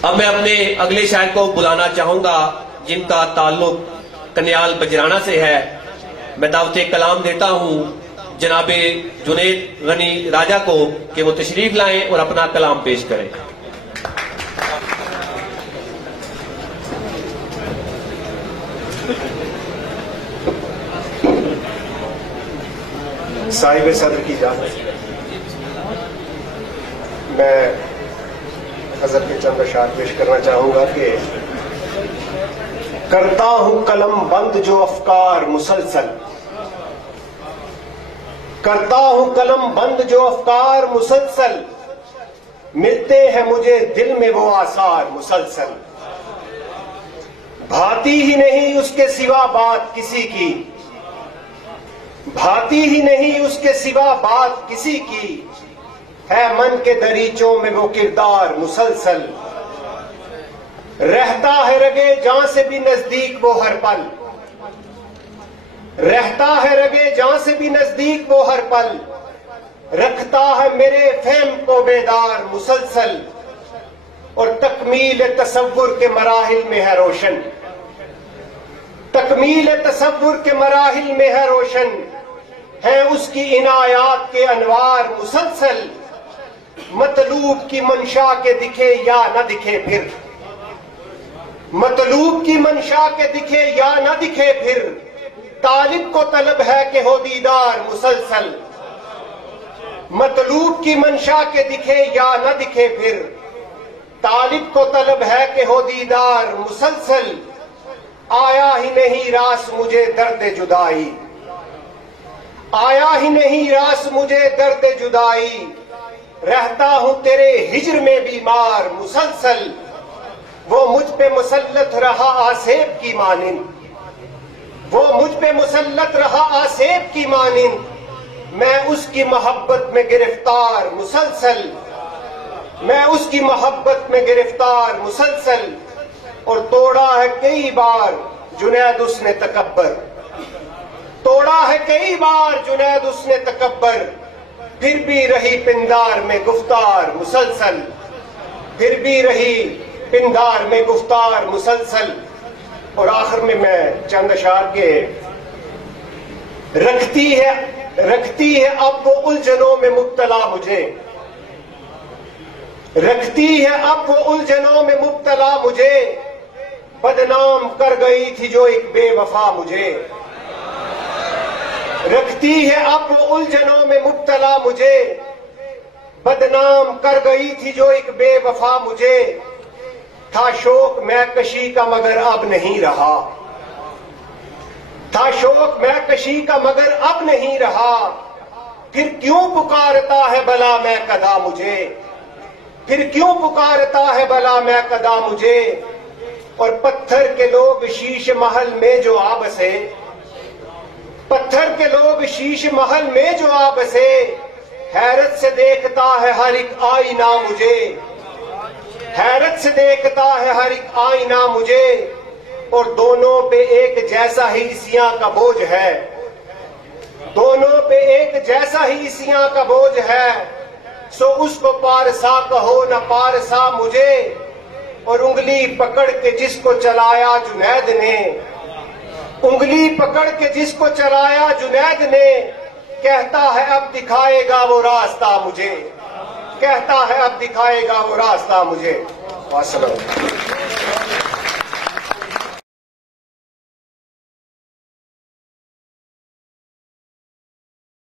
अब मैं अपने अगले शायर को बुलाना चाहूंगा जिनका ताल्लुक कन्याल बजराना से है। मैं दावते कलाम देता हूं जनाबे जुनेद गनी राजा को कि वो तशरीफ लाएं और अपना कलाम पेश करें। साहिब सदर की इजाजत मैं हजरत के चंद अशार पेश करना चाहूंगा कि करता हूं कलम बंद जो अफकार मुसलसल, करता हूं कलम बंद जो अफकार मुसलसल, मिलते हैं मुझे दिल में वो आसार मुसलसल। भाती ही नहीं उसके सिवा बात किसी की, भाती ही नहीं उसके सिवा बात किसी की, है मन के दरीचों में वो किरदार मुसलसल। रहता है रगे जान से भी नजदीक वो हर पल, रहता है रगे जान से भी नजदीक वो हर पल, रखता है मेरे फहम को बेदार मुसलसल। और तकमील तसव्वुर के मराहिल में है रोशन, तकमील तसव्वुर के मराहिल में है रोशन, है उसकी इनायात के अनवार मुसलसल। मतलूब की मंशा के दिखे या न दिखे फिर, मतलूब की मंशा के दिखे या न दिखे फिर, तालिब को तलब है कि हो दीदार मुसलसल। मतलूब की मंशा के दिखे या न दिखे फिर, तालिब को तलब है कि हो दीदार मुसलसल। आया ही नहीं रास मुझे दर्द जुदाई, आया ही नहीं रास मुझे दर्द जुदाई, रहता हूं तेरे हिज्र में बीमार मुसलसल। वो मुझ पे मुसल्लत रहा आसेब की मानिंद, वो मुझ पे मुसल्लत रहा आसेब की मानिंद, मैं उसकी मोहब्बत में गिरफ्तार मुसलसल, मैं उसकी मोहब्बत में गिरफ्तार मुसलसल। और तोड़ा है कई बार जुनैद उसने तकब्बर, तोड़ा है कई बार जुनैद उसने तकब्बर, फिर भी रही पिंदार में गुफ्तार मुसलसल, फिर भी रही पिंदार में गुफ्तार मुसलसल। और आखिर में मैं चंद अशार के रखती है अब वो उलझनों में मुब्तला मुझे, रखती है अब वो उलझनों में मुब्तला मुझे, बदनाम कर गई थी जो एक बेवफा मुझे। रखती है अब वो उलझनों में मुब्तला मुझे, बदनाम कर गई थी जो एक बेवफा मुझे। था शौक मैं कशी का मगर अब नहीं रहा, था शौक मैं कशी का मगर अब नहीं रहा, फिर क्यों पुकारता है भला मैं कदा मुझे, फिर क्यों पुकारता है भला मैं कदा मुझे। और पत्थर के लोग शीश महल में जो आ बसे, पत्थर के लोग शीश महल में जो आ बसे, हैरत से देखता है हर एक आईना मुझे, हैरत से देखता है हर एक आईना मुझे। और दोनों पे एक जैसा ही इसियां का बोझ है, दोनों पे एक जैसा ही इसियां का बोझ है, सो उसको पारसा कहो न पारसा मुझे। और उंगली पकड़ के जिसको चलाया जुनैद ने, उंगली पकड़ के जिसको चलाया जुनैद ने, कहता है अब दिखाएगा वो रास्ता मुझे, कहता है अब दिखाएगा वो रास्ता मुझे। वासलाम।